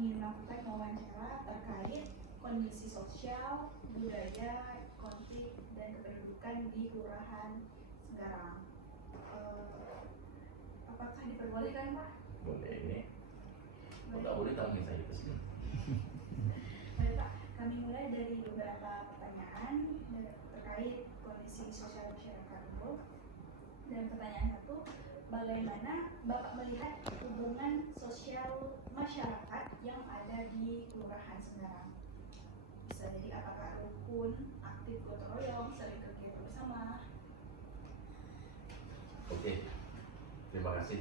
ingin melakukan wawancara terkait kondisi sosial, budaya, konflik, dan kependudukan di Kelurahan Senggarang. Apakah diperbolehkan, Pak? Boleh ini. Tidak boleh kalau misalnya itu sih. Baik, Pak. Kami mulai dari beberapa pertanyaan terkait kondisi sosial masyarakat itu. Dan pertanyaan satu, bagaimana Bapak melihat hubungan sosial masyarakat yang ada di Kelurahan Senggarang? Bisa jadi apakah rukun, aktif, gotong royong, sering kegiatan bersama? Oke, terima kasih.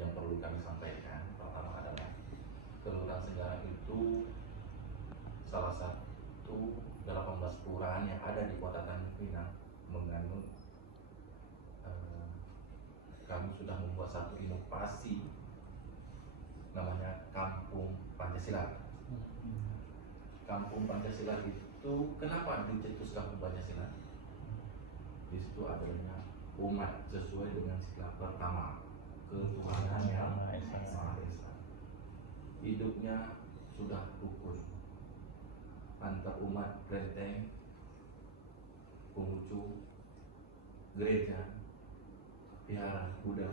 Yang perlu kami sampaikan pertama adalah Kelurahan Senggarang itu salah satu 18 kelurahan yang ada di Kota Tanjung Pinang mengandung. Kami sudah membuat satu inovasi namanya Kampung Pancasila. Kampung Pancasila itu kenapa dicetus Kampung Pancasila? Di situ adanya umat sesuai dengan sila pertama, ketuhanan yang Maha Esa. Hidupnya sudah rukun antar umat, kelenteng, pengucu, gereja, vihara, Buddha,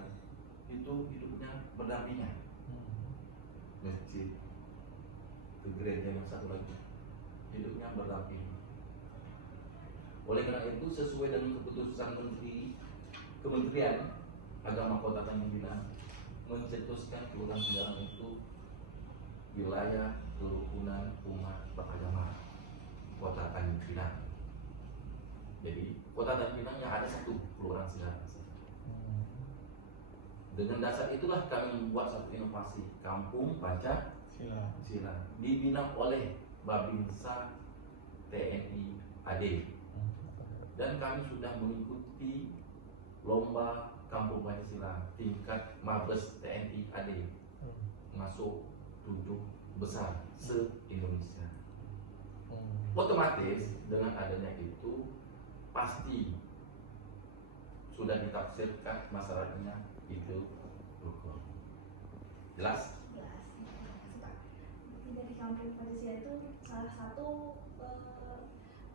itu hidupnya berdampingan. Masjid, ke gereja yang satu lagi, hidupnya berdampingan. Oleh karena itu, sesuai dengan keputusan Kementerian Agama Kota Tanjung Pinang mencetuskan Kelurahan Senggarang itu wilayah kerukunan umat beragama Kota Tanjung Pinang. Jadi Kota Tanjung Pinang yang ada satu Kelurahan Senggarang. Dengan dasar itulah kami membuat satu inovasi Kampung Pancasila dibina oleh Babinsa TNI AD, dan kami sudah mengikuti lomba Kampung Pancasila tingkat Mabes TNI AD masuk 7 besar se-Indonesia. Otomatis dengan adanya itu pasti sudah ditafsirkan masyarakatnya itu rukun. Jelas? Jelas. Dari Kampung Pancasila itu salah satu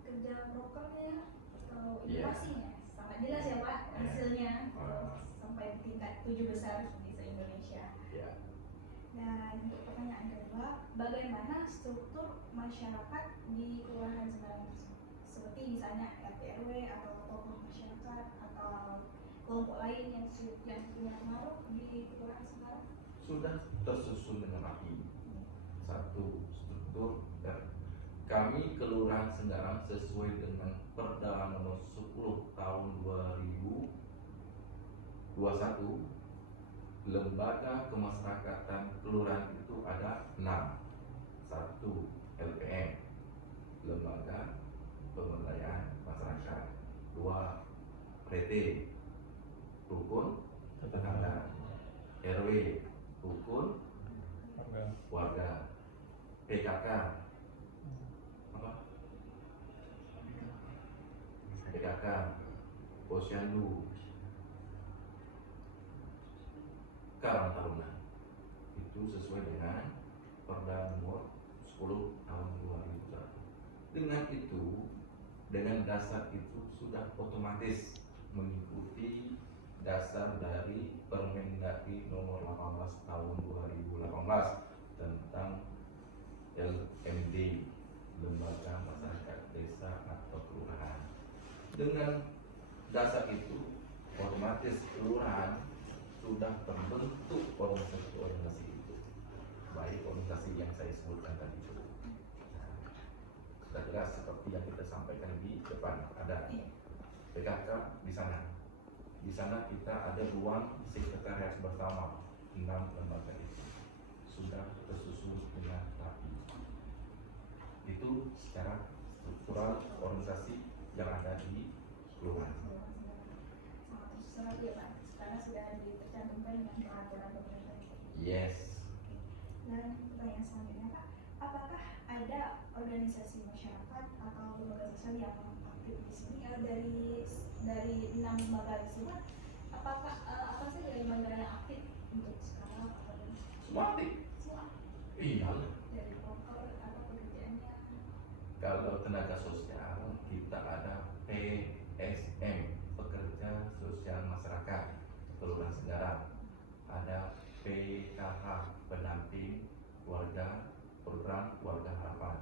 kerja brokernya atau inovasinya sangat jelas ya Pak hasilnya sampai tingkat 7 besar di se-Indonesia. Dan untuk pertanyaan kedua, bagaimana struktur masyarakat di Kelurahan Senggarang tersebut? Seperti misalnya RT RW atau tokoh masyarakat atau kelompok lain yang punya pengaruh di Kelurahan Senggarang? Sudah tersusun dengan rapi. Satu struktur, dan kami Kelurahan Senggarang sesuai dengan Perda Nomor 10 Tahun 2021, lembaga kemasyarakatan kelurahan itu ada 6. 1. LPM, Lembaga Pemberdayaan Masyarakat. 2. PT, Rukun Tetangga. RW, Rukun Warga. PKK, apa? PKK, Posyandu, Karang Taruna. Itu sesuai dengan Perda Nomor 10 Tahun 2001. Dengan itu, dengan dasar itu sudah otomatis mengikuti dasar dari Permendagri Nomor 18 Tahun 2018 tentang LMD, Lembaga Masyarakat Desa atau Kelurahan. Dengan dasar itu otomatis kelurahan sudah terbentuk organisasi itu, baik organisasi yang saya sebutkan tadi itu. Sudah jelas seperti yang kita sampaikan di depan, ada PKK di sana. Di sana kita ada ruang sekretariat bersama 6 lembaga itu sudah tersusun dengan rapi. Itu secara struktural organisasi yang ada di kelurahan. Sangat tersusun ya Pak, karena sudah tercantumkan dengan peraturan pemerintah. Yes. Dan pertanyaan selanjutnya Pak, apakah ada organisasi masyarakat atau lembaga sosial yang aktif di sini dari 6 lembaga tersebut? Apakah apa saja lembaga yang aktif untuk sekarang? Semua aktif. Semua. Iya. dari broker apa pekerjaannya? Kalau tenaga sosial kita ada PSM, pekerja sosial masyarakat Kelurahan Segarang, ada PKH, pendamping keluarga program keluarga harapan.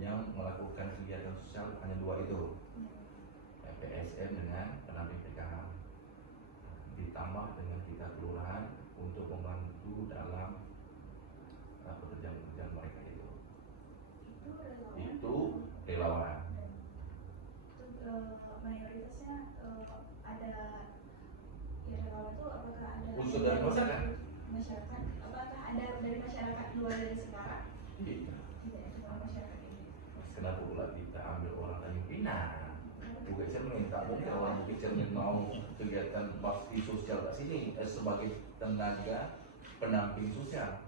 Yang melakukan kegiatan sosial hanya dua itu, PSM dengan pendamping PKH, ditambah dengan kita kelurahan untuk membantu dalam pekerjaan-pekerjaan mereka itu. Itu relawan. Itu mayoritasnya ada ya relawan itu apakah ada Unsur dari masyarakat? Masyarakat, apakah ada dari masyarakat luar dari sekarang? Iya. Tidak, cuma masyarakat ini. Kenapa pula kita ambil orang Tanjung Pinang? Bukit Cermin, tak mungkin orang Bukit Cermin mau kegiatan bakti sosial ke sini sebagai tenaga pendamping sosial.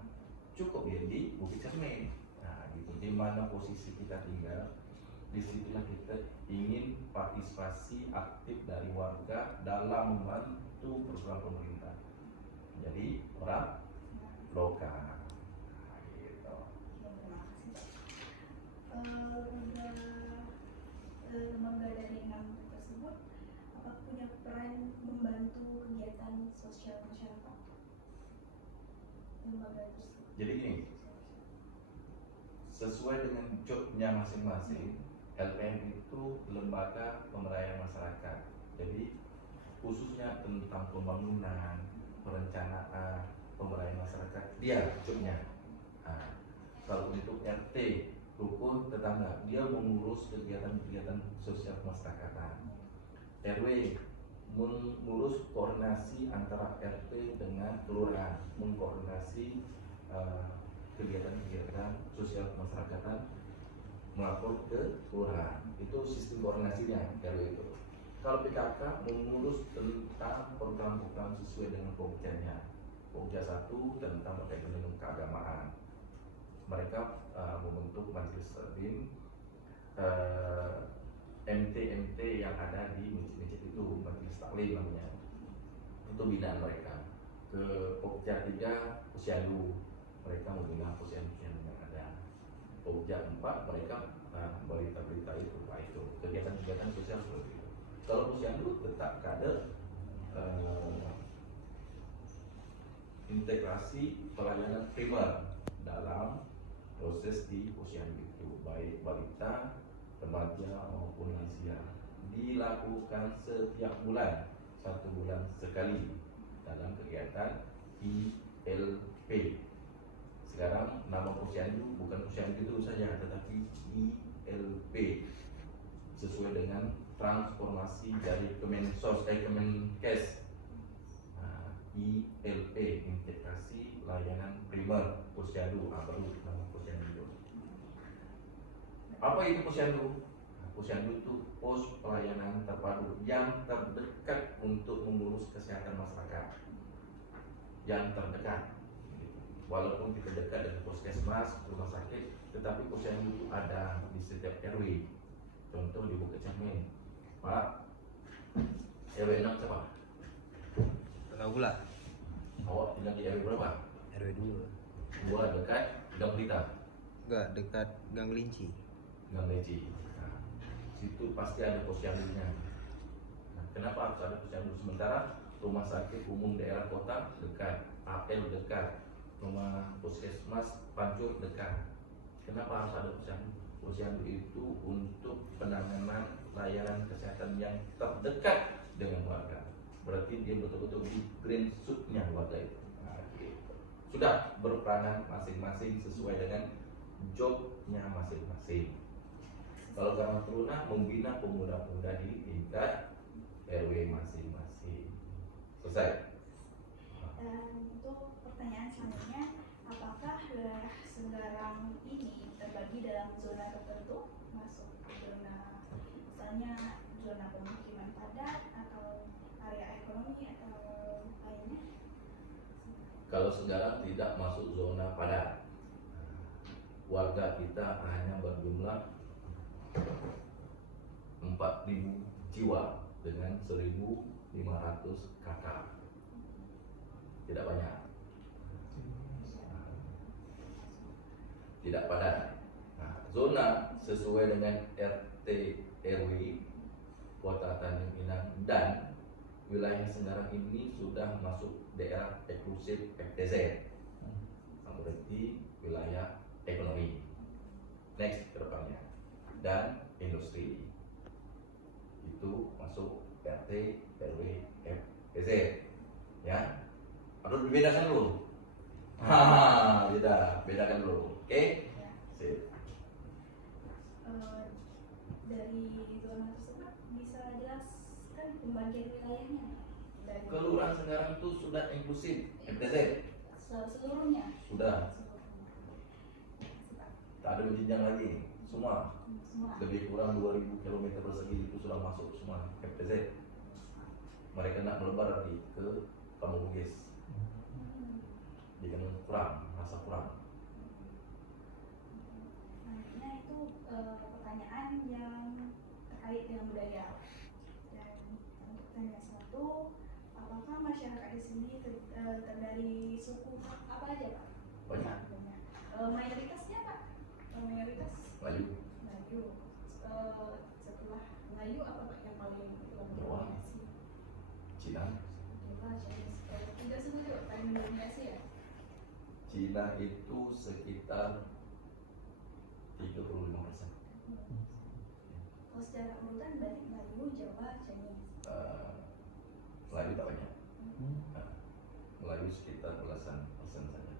Cukup ya di Bukit Cermin. Nah, gitu. Di mana posisi kita tinggal, disitulah kita ingin partisipasi aktif dari warga dalam membantu program pemerintah. Jadi orang lokal. Nah, gitu. Ya, terima kasih. Udah lembaga dari 6 tersebut apa punya peran membantu kegiatan sosial masyarakat? Lembaga tersebut. Jadi gini, sesuai dengan jobnya masing-masing, LPM itu lembaga pemberdayaan masyarakat. Jadi khususnya tentang pembangunan, perencanaan, pemberdayaan masyarakat, dia jobnya. Nah, kalau untuk RT, rukun tetangga, dia mengurus kegiatan-kegiatan sosial kemasyarakatan. RW mengurus koordinasi antara RT dengan kelurahan, mengkoordinasi kegiatan-kegiatan sosial kemasyarakatan melapor ke kelurahan. Itu sistem koordinasinya RW itu. Kalau PKK mengurus tentang program-program sesuai dengan pokjanya. Pokja 1 tentang berkaitan dengan keagamaan. Mereka membentuk majelis taklim, MT yang ada di masjid-masjid itu, majelis taklim namanya. Itu binaan mereka. Ke Pokja 3 Posyandu, mereka membina posyandu yang ada. Pokja 4 mereka berita-berita itu, kegiatan-kegiatan sosial seperti itu. Kalau posyandu tetap ada integrasi pelayanan primer dalam proses di posyandu itu, baik balita, remaja maupun lansia, dilakukan setiap bulan, 1 bulan sekali dalam kegiatan ILP. Sekarang nama posyandu bukan posyandu itu saja, tetapi ILP, sesuai dengan transformasi dari Kemenkes. ILP, integrasi layanan primer posyandu, baru nama posyandu. Apa itu posyandu? Posyandu itu pos pelayanan terpadu yang terdekat untuk mengurus kesehatan masyarakat, yang terdekat. Walaupun kita dekat dengan puskesmas, rumah sakit, tetapi posyandu itu ada di setiap RW. Contoh di Bukit Cermin, Pak, RW 6 siapa? Enggak pula. Awak tinggal di RW berapa? RW 2. 2 dekat Gang Pelita, Enggak, dekat Gang Kelinci. Gang Leci. Nah, situ pasti ada posyandunya. Nah, kenapa harus ada posyandu? Sementara rumah sakit umum daerah kota dekat, APL dekat, rumah puskesmas Pancur dekat. Kenapa harus ada posyandu? Posyandu itu untuk penanganan layanan kesehatan yang terdekat dengan warga. Berarti dia betul-betul di green suit-nya warga itu. Nah, gitu. Sudah berperanan masing-masing sesuai dengan jobnya masing-masing. Kalau Karma Taruna membina pemuda-pemuda di tingkat RW masing-masing. Selesai. Dan untuk pertanyaan selanjutnya, apakah wilayah Segarang ini terbagi dalam zona tertentu, masuk zona misalnya zona pemukiman padat atau area ekonomi atau lainnya? Kalau Segarang tidak masuk zona padat, warga kita hanya berjumlah 4.000 jiwa dengan 1.500 kakak, tidak banyak. tidak padat. Nah, zona sesuai dengan RT RW Kota Tanjung Pinang dan wilayah Senggarang ini sudah masuk daerah eksklusif FTZ, berarti wilayah ekonomi. Next ke depannya, dan industri itu masuk RT RW FTZ, ya. Harus dibedakan dulu. Bedakan dulu. Oke? Ya. Sip. Dari zona tersebut bisa jelaskan pembagian wilayahnya dari Kelurahan Senggarang itu sudah inklusif FTZ. seluruhnya. Sudah. Tak ada jenjang lagi. Semua Semua. lebih kurang 2000 km persegi itu sudah masuk semua FTZ. Mereka nak melebar lagi ke Kampung Bugis. Dia kurang, rasa kurang. Selanjutnya itu pertanyaan yang terkait dengan budaya. Dan untuk tanya satu, apakah masyarakat di sini terdiri suku apa aja, Pak? Banyak. Banyak. Mayoritasnya, Pak? Mayoritas Melayu. Melayu. Setelah Melayu apa, Pak, yang paling Jawa. Cina. Jawa, Chinese. Tidak setuju, paling mendominasi ya? Cina itu sekitar 35%. Kalau secara urutan berarti Melayu, Jawa, Chinese. Melayu tak banyak. Melayu sekitar belasan persen saja.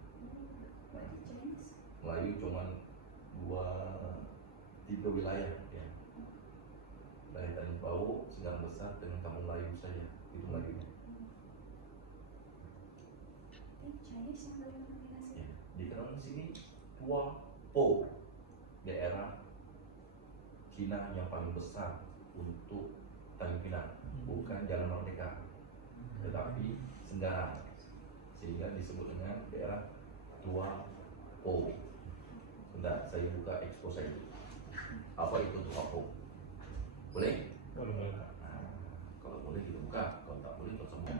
Berarti Chinese. Melayu cuman 2-3 wilayah ya. Dari Tanjung Pau, Senggarang Besar dengan Kampung Melayu saja itu Melayu. Ini Chinese yang paling mendominasi. Ya. Di dalam sini Tua Po, daerah Cina yang paling besar untuk Tanjung Pinang, bukan Jalan Merdeka, tetapi Senggarang, sehingga disebut dengan daerah Tua Po. Sebentar, saya buka expose saya dulu. Apa itu Tua Po? Boleh? Boleh. Nah, kalau boleh kita buka, kalau tak boleh kita semua.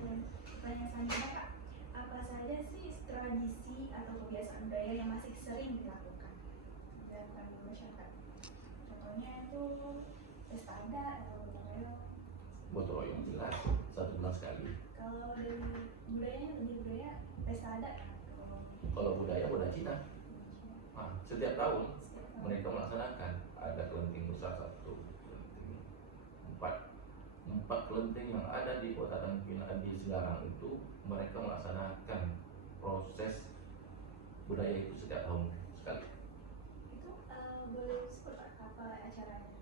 Dan pertanyaan selanjutnya, Kak, apa saja sih tradisi atau kebiasaan budaya yang masih sering dilakukan dalam masyarakat? Contohnya itu pesta adat atau gotong royong. Gotong royong jelas 1 bulan sekali. Kalau dari budayanya lebih budaya pesta adat. Kalau budaya Cina, setiap tahun mereka melaksanakan ada kelenteng besar 1, kelenteng 4 kelenteng yang ada di Kota Tanjung Pinang di Senggarang itu mereka melaksanakan proses budaya itu setiap tahun sekali. Itu boleh sebut, Pak, apa acaranya?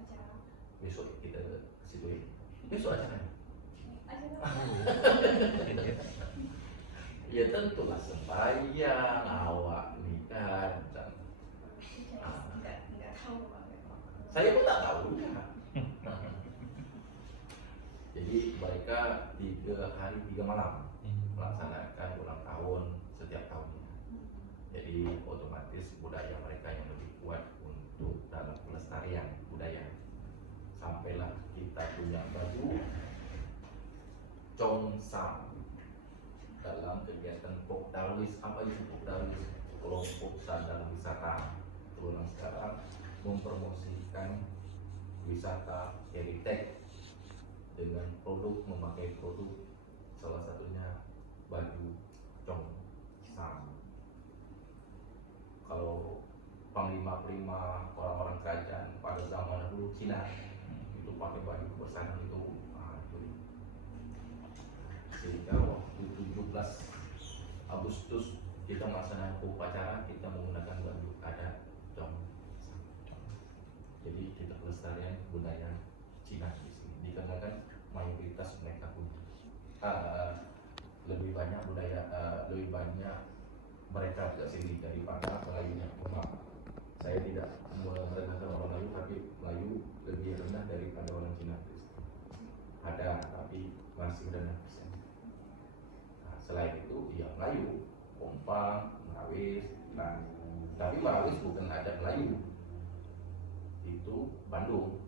Acara apa? Besok kita ke situ ya. Besok acaranya. Acara Ya tentulah sembahyang, awak nikah dan nggak tahu, Pak. saya pun tak tahu juga. Jadi mereka 3 hari 3 malam melaksanakan ulang tahun setiap tahunnya. Jadi otomatis budaya mereka yang lebih kuat untuk dalam pelestarian budaya. Sampailah kita punya baju Chongsam dalam kegiatan Pok Darwis. Apa itu Pok Darwis? Kelompok sadar wisata Kelurahan Senggarang mempromosikan wisata heritage dengan memakai produk salah satunya baju Chongsam. Kalau panglima-panglima orang-orang kerajaan pada zaman dulu Cina itu pakai baju kebesaran itu, sehingga waktu 17 Agustus kita melaksanakan upacara kita menggunakan baju adat Chongsam. Jadi kita pelestarian budaya Cina di sini dikarenakan mayoritas mereka punya lebih banyak budaya lebih banyak mereka di sini daripada Melayunya. Saya tidak merendahkan orang Melayu, tapi Melayu lebih rendah daripada orang Cina. Ada, tapi masih rendah persen. Selain itu, ya Melayu, Kompang, Marawis. Nah, tapi Marawis bukan adat Melayu, itu Bandung,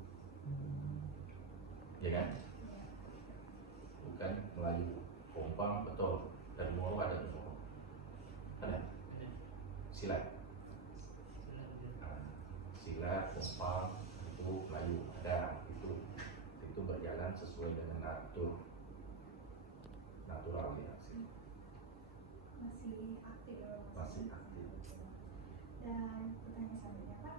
ya kan? Bukan Melayu. Kompang betul, dan Moro ada di Moro. Ada silat. Nah, silat, kompang, itu Melayu ada itu berjalan sesuai dengan natural ya sih. Masih aktif ya, Pak? Masih aktif. Dan pertanyaan selanjutnya Pak,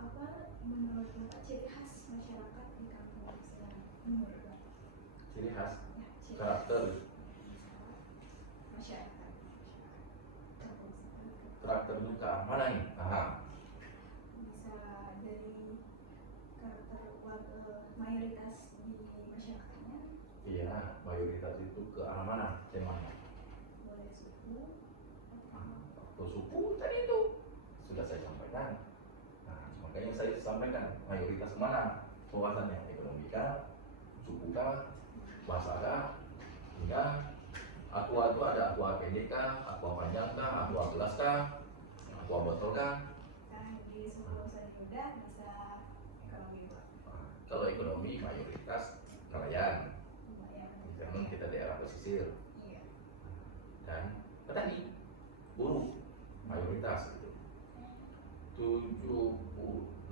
apa menurut Bapak ciri khas masyarakat di kampung Selang? Menurut Bapak? Ciri khas Ya, ciri karakter khas masyarakat kampung Selang. karakternya keamanan nih. Aha. Bisa dari karakter mayoritas di masyarakatnya, Iya, mayoritas itu keamanan temanya. boleh suku, Atau suku tadi itu sudah saya sampaikan. Nah, makanya saya sampaikan mayoritas mana wawasannya, ekonomi kah, suku kah, bahasa kah, hingga aqua itu ada aqua pendek kah, aqua panjang kah, aqua gelas kah, aqua botol kah. kan di suku Saniuda bisa ekonomi Pak. Kalau ekonomi mayoritas nelayan, Lumayan. karena kita daerah pesisir, Iya. dan petani, buruh mayoritas itu.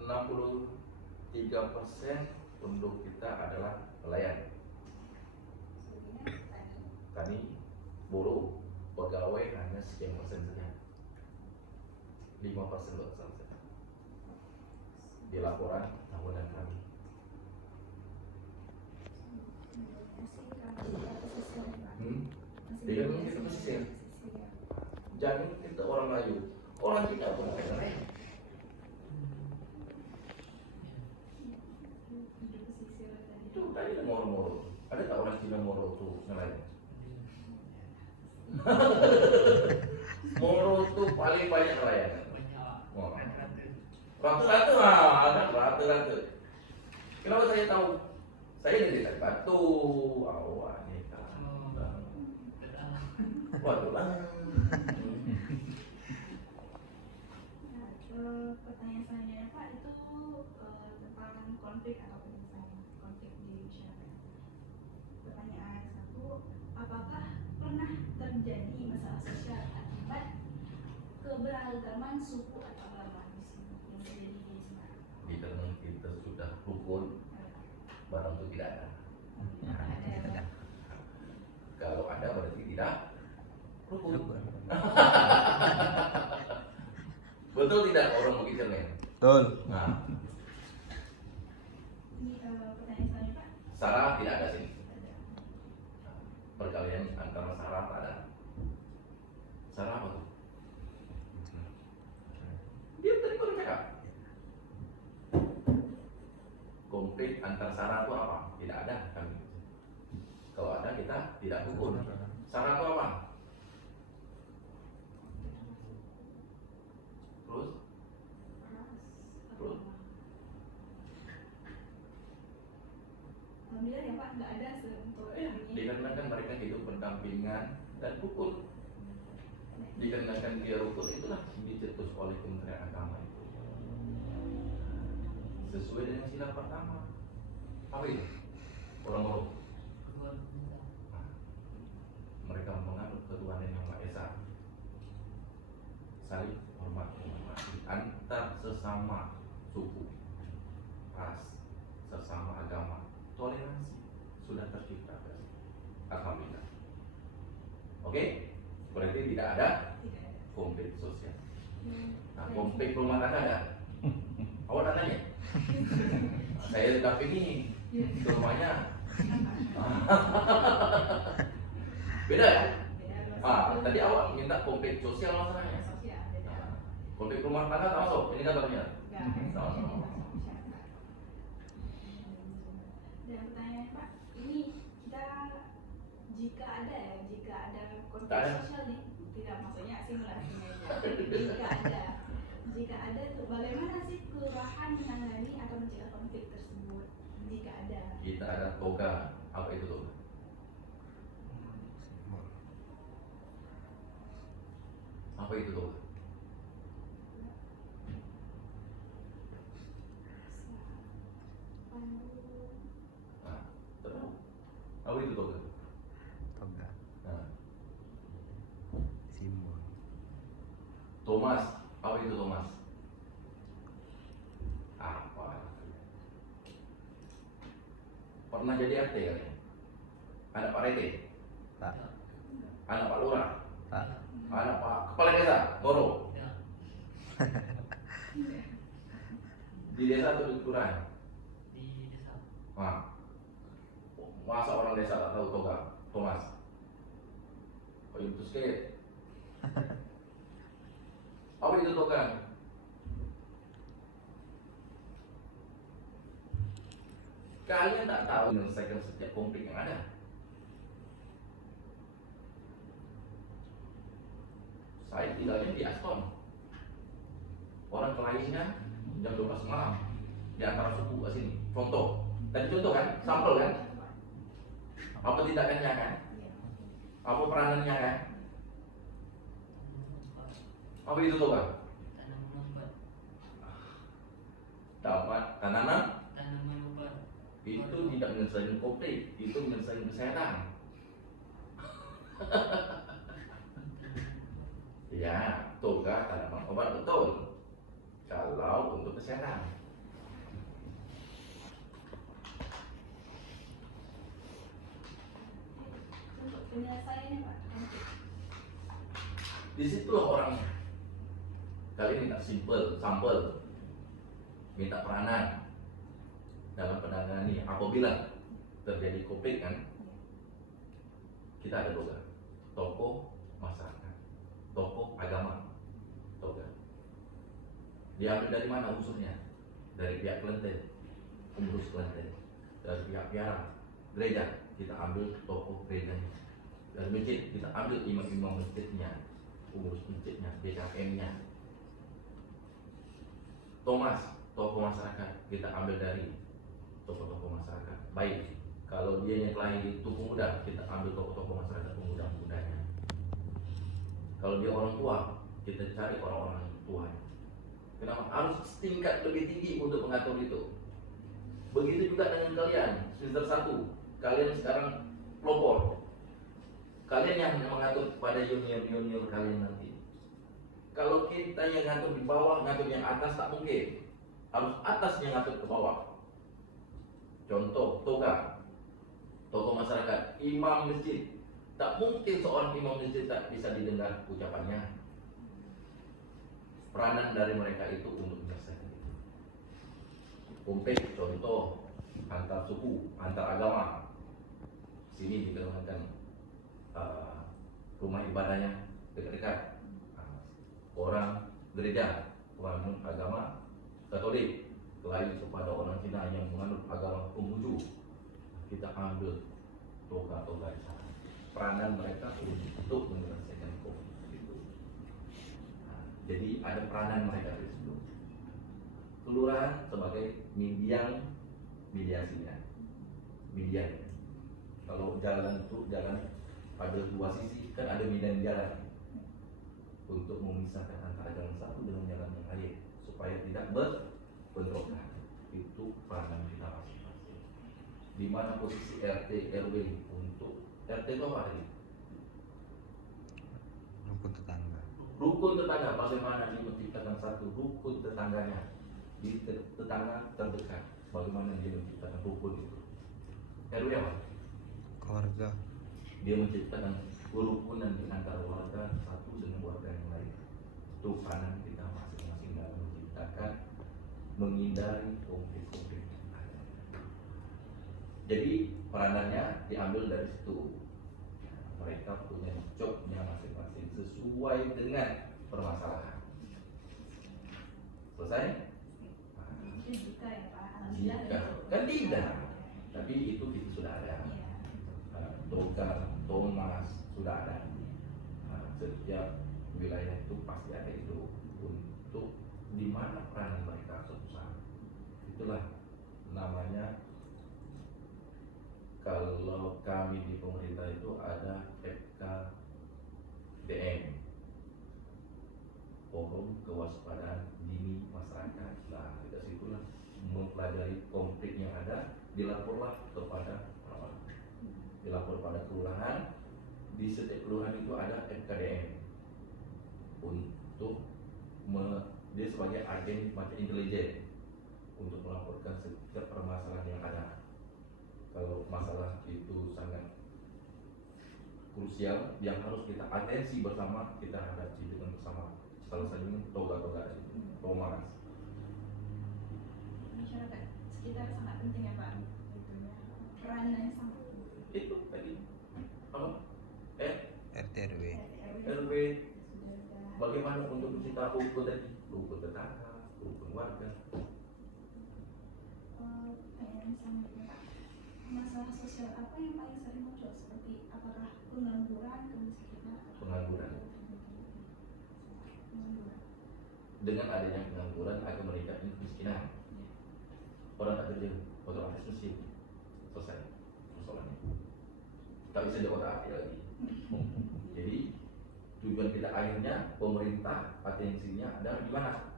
63% penduduk kita adalah nelayan, Selebihnya tadi. tani, buruh, pegawai hanya sekian persen saja, 5% saja di laporan tahunan kami. Dia kan kita pesisir. Jangan kita orang Melayu, orang kita pun ada lain. Itu tadi Moro-Moro. Ada tak orang Cina Moro tuh nelayan? Moro tuh paling banyak nelayan. Moro. Ratu-ratu ada ratu-ratu. Kenapa saya tahu? Saya dari Batu, awak ni kan. Waduh lah. Pertanyaan selanjutnya Pak itu tentang konflik atau penyelesaian konflik di masyarakat. Pertanyaan satu, apakah pernah terjadi masalah sosial akibat keberagaman suku atau agama di sini yang terjadi di Semarang? Karena kita sudah rukun, barang itu tidak ada. Ada. Kalau ada berarti tidak rukun. Betul tidak orang bagi cermin? Betul. Nah, Ini pertanyaan selanjutnya Pak. sarah tidak ada sini. Ada. Perkalian antara sarah tak ada. Sarah apa tuh? Dia tadi baru cakap. Konflik antar sarah itu apa? Tidak ada kami. Kalau ada kita tidak rukun. Sarah itu apa? Terus? Alhamdulillah ya Pak, nggak ada untuk ini. Dikarenakan mereka hidup berdampingan dan rukun. Dikarenakan dia rukun, itulah dicetus oleh Kementerian Agama itu. Sesuai dengan sila pertama. Apa itu? Orang-orang. Mereka menganut ketuhanan Yang Maha Esa. Saling hormat menghormati antar sesama suku, ras, sesama agama, toleransi sudah tercipta. Alhamdulillah. Oke, berarti tidak ada Tidak ada. konflik sosial. Nah, Dan- konflik rumah tangga ada. Awak tak tanya? Saya sudah pergi ke rumahnya. Beda ya? Beda, Tadi awak minta konflik sosial masalahnya. sosial beda. Konflik rumah tangga tak masuk, ini kantornya. Nggak, masyarakat. Dan pertanyaan Pak, ini kita jika ada konflik Tak ada. sosial nih, tidak maksudnya simulasinya aja. Jika ada tuh bagaimana sih kelurahan menangani atau mencegah konflik tersebut? Jika ada. Kita ada toga. Apa itu toga? Apa itu toga? Nah, terus apa itu toga? Toga. Nah, Simbol. Thomas, apa itu Thomas? Apa? Pernah jadi RT kali? Anak Pak RT? Tak. Anak Pak Lurah? Tak. Anak Pak Kepala Desa? Goro? Di desa atau di kelurahan? Di desa. Nah, masa orang desa tak tahu toga, Thomas? Oh itu skate. Apa itu toga? Kalian tak tahu menyelesaikan setiap konflik yang ada. Saya tinggalnya di Aston. Orang kelahinya jam 12 malam di antara suku ke sini. Contoh, tadi contoh kan, sampel kan? Apa tindakannya kan? Apa peranannya kan? Apa itu tuh kan? Tanaman obat. Dapat tanaman Tanaman obat. itu tidak menyelesaikan konflik, itu menyelesaikan kesehatan. Ya, toga tanaman obat betul. Kalau untuk kesehatan. Untuk penyelesaiannya Pak. Disitulah orangnya. Kalian minta sampel, minta peranan dalam penanganan ini. Apabila terjadi konflik kan, kita ada toga, tokoh masyarakat, tokoh agama, toga. Diambil dari mana unsurnya? Dari pihak kelenteng, pengurus kelenteng, dari pihak piara, gereja, kita ambil tokoh gerejanya. Dari masjid, kita ambil imam-imam masjidnya, pengurus masjidnya, BKM-nya. Thomas, tokoh masyarakat, kita ambil dari tokoh-tokoh masyarakat. Baik, kalau dia yang kelahi itu pemuda, kita ambil tokoh-tokoh masyarakat pemuda-pemudanya. Kalau dia orang tua, kita cari orang-orang tua. Kenapa? Harus tingkat lebih tinggi untuk mengatur itu. Begitu juga dengan kalian, semester 1. Kalian sekarang pelopor. Kalian yang mengatur kepada junior-junior kalian nanti. Kalau kita yang ngatur di bawah, ngatur yang atas tak mungkin. Harus atas yang ngatur ke bawah. Contoh, toga, tokoh masyarakat, imam masjid. Tak mungkin seorang imam masjid tak bisa didengar ucapannya. Peranan dari mereka itu untuk menyelesaikan itu. Konflik, contoh, antar suku, antar agama. Sini dikeluarkan rumah ibadahnya dekat-dekat. Orang gereja, orang agama Katolik, lain kepada orang Cina yang menganut agama Konghucu, kita ambil toga-toga di sana. Peranan mereka untuk menyelesaikan konflik itu. Jadi ada peranan mereka di situ. Kelurahan sebagai mediasinya. Median. Kalau jalan itu jalan ada dua sisi, kan ada median jalan untuk memisahkan antara jalan satu dengan jalan yang lain supaya tidak berbentrokan. Itu peranan kita masing-masing. Di mana posisi RT RW untuk RT itu apa tadi? Rukun tetangga. Rukun tetangga, bagaimana dia menciptakan satu rukun tetangganya di tetangga terdekat. Bagaimana dia menciptakan rukun itu? RW apa? Keluarga. Dia menciptakan kerukunan di antara warga satu dengan warga yang lain. Itu peranan kita masing-masing dalam menciptakan, menghindari konflik-konflik. Jadi peranannya diambil dari situ. Mereka punya jobnya masing-masing sesuai dengan permasalahan. Selesai? Mungkin juga ya Pak. Alhamdulillah Jika kan tidak, tapi itu kita sudah ada. Toga, Thomas sudah ada. Setiap wilayah itu pasti ada itu untuk di mana peran mereka susah. Itulah namanya. Kalau kami di pemerintah itu ada FKDM, Forum Kewaspadaan Dini Masyarakat. Nah, dari situlah mempelajari konflik yang ada, dilaporlah kepada dilapor pada kelurahan. Di setiap kelurahan itu ada FKDM untuk dia sebagai agen macam intelijen untuk melaporkan setiap permasalahan yang ada. Kalau masalah itu sangat krusial yang harus kita atensi bersama, kita hadapi dengan bersama. Salah satunya toga-toga itu, Tomaras. Masyarakat sekitar sangat penting ya Pak. Itu ya. Perannya sangat penting. Itu tadi apa? RT RW. RW. Bagaimana untuk kita rukun tadi? Rukun tetangga, rukun warga. Kayak misalnya Pak, masalah sosial apa yang paling sering muncul, seperti apakah pengangguran, kemiskinan? Pengangguran. Dengan adanya pengangguran akan meningkatkan kemiskinan. Orang tak kerja, otomatis mesti selesai persoalannya. Tak bisa jawab api lagi. Jadi tujuan kita akhirnya pemerintah atensinya ada di mana?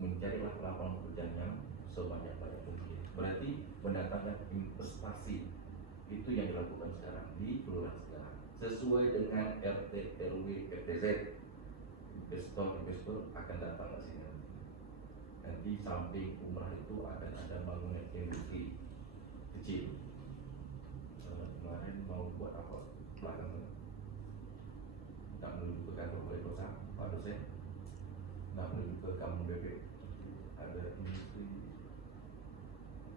Mencari lapangan pekerjaan yang sebanyak-banyak mungkin. Berarti mendatangkan investasi itu yang dilakukan sekarang di kelurahan sekarang sesuai dengan RT RW RTZ. Investor akan datang ke sini. Nanti samping umrah itu akan ada bangunan industri kecil. Kemarin mau buat apa? Belakang tak menuju ke kantor balai desa, Pak dosen. Nak menuju ke kampung bebek, ada industri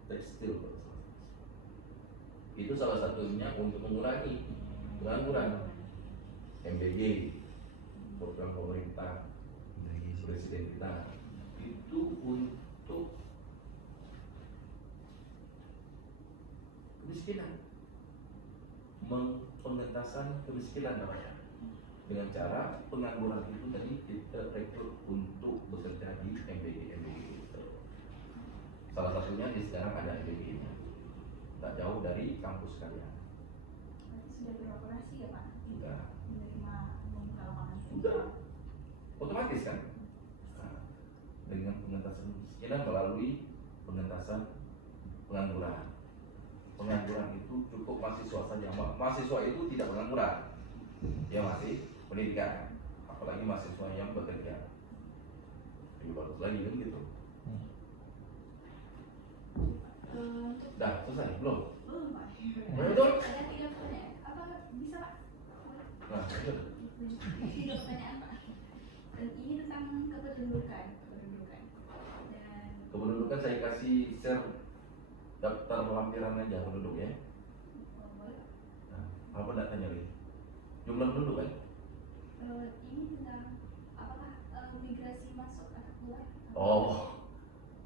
tekstil. Itu salah satunya untuk mengurangi pengangguran. MBG, program pemerintah presiden kita itu untuk kemiskinan, pengentasan kemiskinan namanya, dengan cara pengangguran itu tadi kita rekrut untuk bekerja di MBG itu. Salah satunya di sekarang ada MBG-nya, tak jauh dari kampus kalian. Berarti sudah beroperasi ya Pak? Sudah. Menerima membuka lapangan Sudah. kerja. Otomatis kan? Nah, dengan pengentasan kemiskinan melalui pengentasan pengangguran. Pengangguran itu cukup mahasiswa saja. Mahasiswa itu tidak pengangguran, dia masih pendidikan. Apalagi mahasiswa yang bekerja, lebih bagus lagi kan gitu. Dah selesai belum? Belum Pak. Betul? Ada 3 pertanyaan. Apa bisa Pak? Nah, itu. 3 pertanyaan Pak. Dan ini tentang kependudukan. Dan Kependudukan saya kasih share daftar lampiran aja penduduk ya. boleh. Nah, apa nak tanya lagi? Jumlah penduduk kan? Ini tentang apakah migrasi masuk atau keluar? Oh,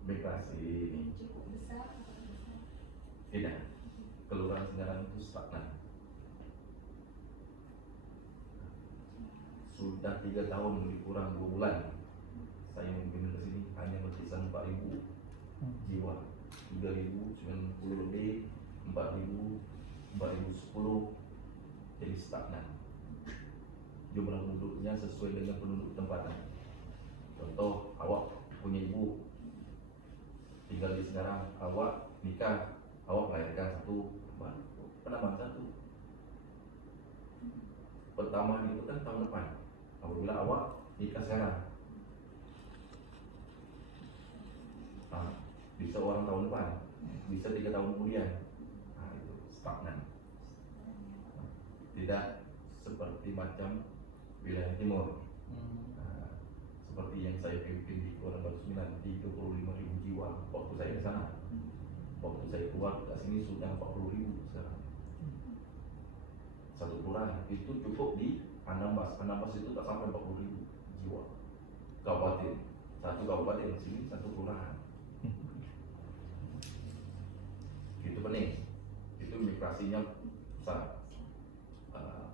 migrasi. Ini cukup besar atau besar? Tidak. Kelurahan Segarang itu stagnan. Sudah 3 tahun lebih kurang 2 bulan saya memimpin ke sini hanya berkisar 4.000 jiwa, 3.090 lebih, 4.000, 4.010, jadi stagnan. Jumlah penduduknya sesuai dengan penduduk tempatan. Contoh, awak punya ibu tinggal di Segarang, awak nikah, awak melahirkan satu penambahan satu. Pertambahan itu kan tahun depan. Apabila awak nikah sekarang, nah, bisa orang tahun depan, bisa 3 tahun kemudian. Nah, itu stagnan. Tidak seperti macam wilayah timur. Nah, seperti yang saya pimpin di Kelurahan Batu Sembilan, 35.000 jiwa waktu saya ke sana. Waktu saya keluar ke sini sudah 40.000 sekarang. Satu kelurahan itu cukup di Anambas. Anambas itu tak sampai 40.000 jiwa. Kabupaten, satu kabupaten sini satu kelurahan. Itu pening. Itu migrasinya besar.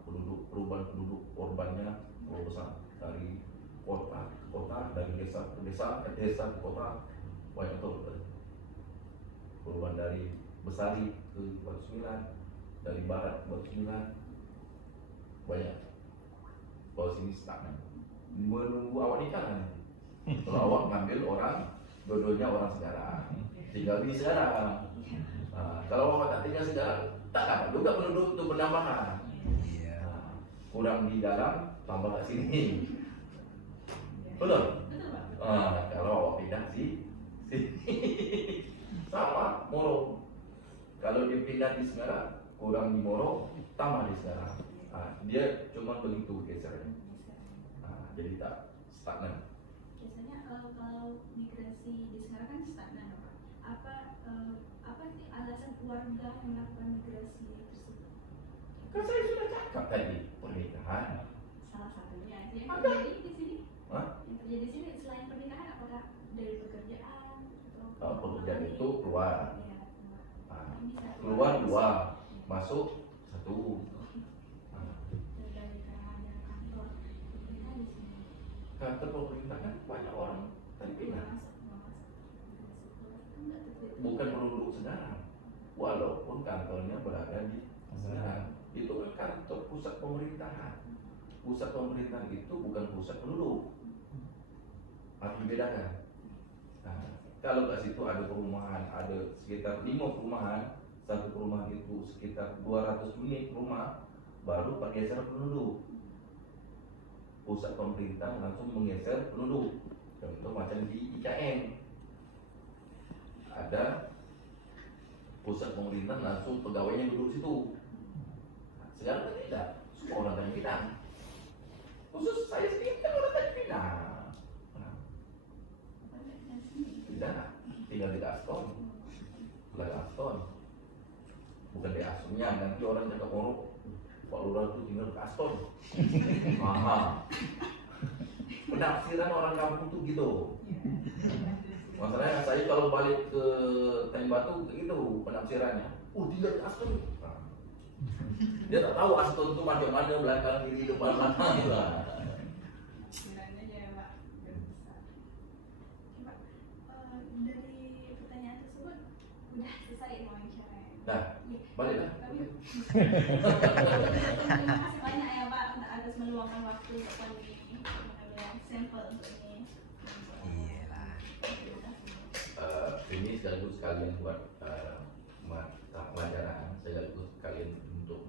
Penduduk perubahan penduduk urbannya besar, dari kota ke kota, dari desa ke desa, desa ke kota, banyak betul. Perubahan dari Besari ke Batu Sembilan, dari barat ke Batu Sembilan, banyak. Kalau sini stagnan, menunggu awak nikah nanti. Kalau awak ngambil orang, dua-duanya orang Segarang, tinggal di Segarang. Nah, kalau awak tak tinggal Segarang, tak dapat juga penduduk untuk penambahan. Kurang di dalam, tambah ke sini. Betul? Betul Pak. Kalau awak pindah sini sama Moro. Kalau dia pindah di Semarang, kurang di Moro, tambah di Semarang. Dia cuma begitu gesernya. Jadi tak stagnan. Biasanya kalau migrasi di sekarang kan stagnan, Pak. Apa sih alasan warga yang melakukan migrasi tersebut? Kan saya sudah cakap tadi, pernikahan. Salah satunya yang Ada. terjadi di sini. Hah? Yang terjadi di sini selain pernikahan apakah dari pekerjaan atau Kalau pekerjaan itu keluar, Ya, bisa keluar dua, masuk satu. dari karena ada kantor pemerintah di sini. Kantor pemerintah kan banyak orang tadi pindah. Bukan penduduk Semarang, walaupun kantornya berada di Semarang. Itu kan kantor pusat pemerintahan. Pusat pemerintahan itu bukan pusat penduduk. Harus dibedakan. Kalau ke situ ada perumahan, ada sekitar 5 perumahan, satu perumahan itu sekitar 200 unit rumah, baru pergeseran penduduk. Pusat pemerintah langsung menggeser penduduk. Contoh macam di IKN, ada pusat pemerintah langsung pegawainya duduk situ. Sekarang kan tidak, semua orang Tanjung Pinang. Khusus saya sendiri kan orang Tanjung Pinang. Tidak, tinggal di Aston, Pulau Aston. Bukan di Astonnya, nanti orang cakap Moro, Pak Lurah itu tinggal di Aston. Penafsiran orang kampung tuh gitu. Masalahnya saya kalau balik ke Tanjung Batu begitu penafsirannya. Tinggal di Aston. Dia tak tahu Aston itu macam mana, belakang kiri depan mana gitu lah. Kiranya ya Pak, besar. Oke, Pak, dari pertanyaan tersebut udah selesai wawancaranya. Nah, Ya, baliklah. tapi terima kasih banyak ya Pak atas meluangkan waktu untuk kami mengambil sampel untuk ini. Iyalah. Terima kasih. Ini sekaligus kalian buat mata pelajaran, sekaligus kalian untuk